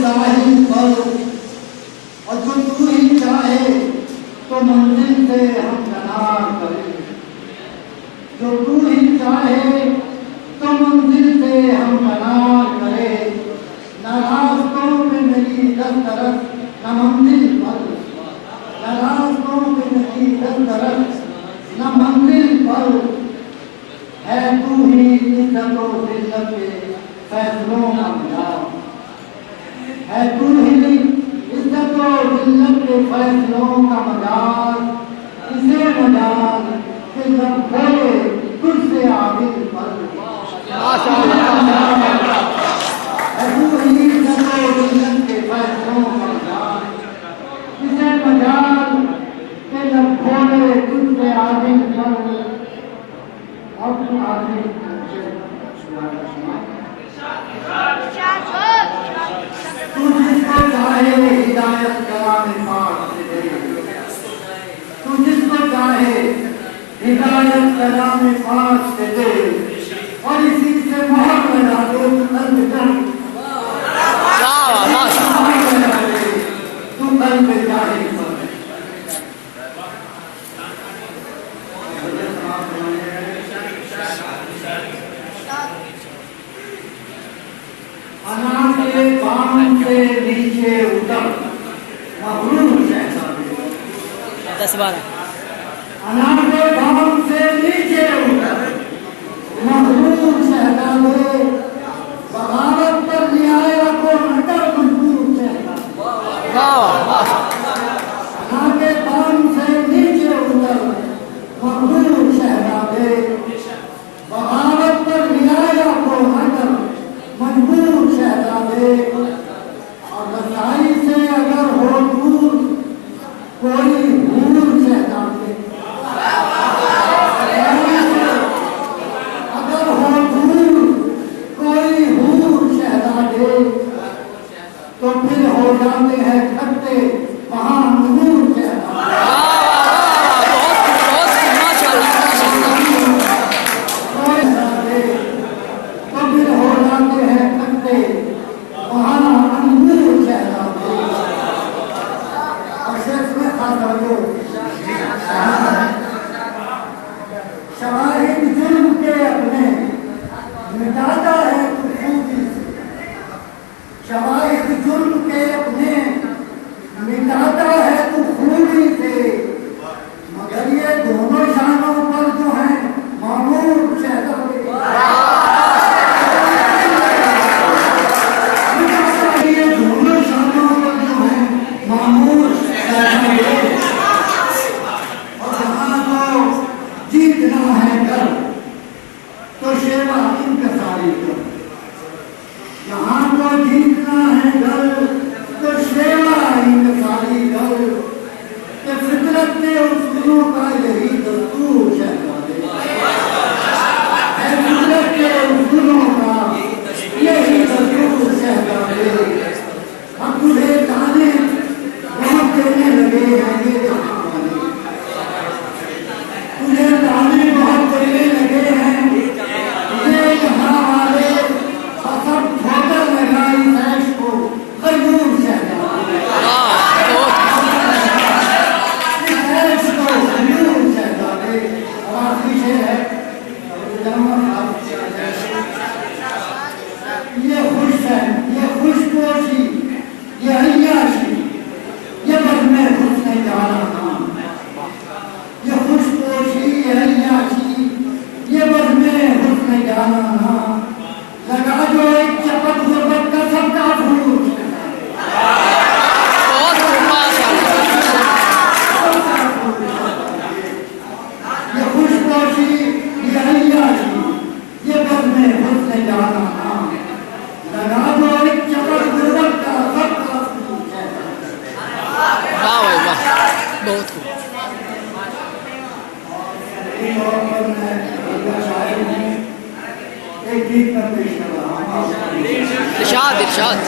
साहिल पर, और जो तू ही चाहे तो मंजिल से हम कनार करें, जो तू ही चाहे तो मंजिल से हम कनार करें, न रास्तों पे मेरी दस्तरस न मंजिल पर, न रास्तों पे मेरी दस्तरस न मंजिल पर, है तू ही इज्जतो जिल्लत के फैसलों का मजाक, है तू ही इज्जतो जिल्लत के फैसलों का मजाक, इसे मजाक के जब खोले तुझसे आबिद पर, है तू ही इज्जतो जिल्लत के फैसलों का मजाक, इसे मजाक के जब खोले तुझसे आबिद पर। अब आगे तू जिसको चाहे हिदायत कलाम पाक से दे, तू जिसको चाहे हिदायत कलाम पाक से दे, और इसी से मोहर लगा दो कल्ब कर, तू कल्ब जाहिर कर। अनार के बाम से नीचे उतर महरूम शहजादे, 10-12 अनार के बाम से नीचे उतर महरूम शहजादे, बगावत पर न्याय को हटर मंजूर शहजादे, अनार के बाम से नीचे उतर महरूम शहजादे, बगावत पर न्याय को हटर मजबूर शहजादे, और रसाई से अगर हो दूर कोई हूर शहजादे, अगर हो दूर कोई हूर शहजादे, तो फिर हो जाते हैं खट्टे महान नूर शहजादे, तो फिर हो जाते हैं खट्टे महान अंगूर शहजादे। और शेष में खाता जो शवाहिद जुल्म के अपने मिटाता है खूबी से, शवाहिद जुल्म के अपने मिटाता है तू खूबी से, मगर ये दोनों शानों पर जो है मामूर शहजादे, ये दोनों शानों पर जो है मामूर शहजादे, और जहाँ को जीतना है कर तो शेवा इंकसारी कर, यहाँ को जीतना है घर तो शेवा इंकसारी कर, कि फितरत के उसूलों का यही दस्तूर शहजादे, है फितरत के उसूलों का यही दस्तूर शहजादे, हम तुझे ताने बहुत देने लगे हैं ये जहाँ वाले, तुझे ताने बहुत देने लगे हैं ये जहाँ वाले, और सब ठोकर लगाई फैश को खजूर शहजादे, फैश को खजूर शहजादे। और आखिरी शेर है ये खुश है, ये खुशपोशी, ये अय्याशी, ये बदमे हुस्न जाना नाम, ये खुशपोशी, ये अय्याशी, ये बदमे हुस्न जाना नाम, लगा जो एक चपत गुर्बत का सबका फूल, ये खुशपोशी, ये अय्याशी, ये बदमे हुस्न जाना नाम, लगा जो एक चपत गुर्बत का सबका फूल है। वाह भाई वाह, बहुत खूब। एक गीत में पेश कर रहा हूँ। इरशाद इरशाद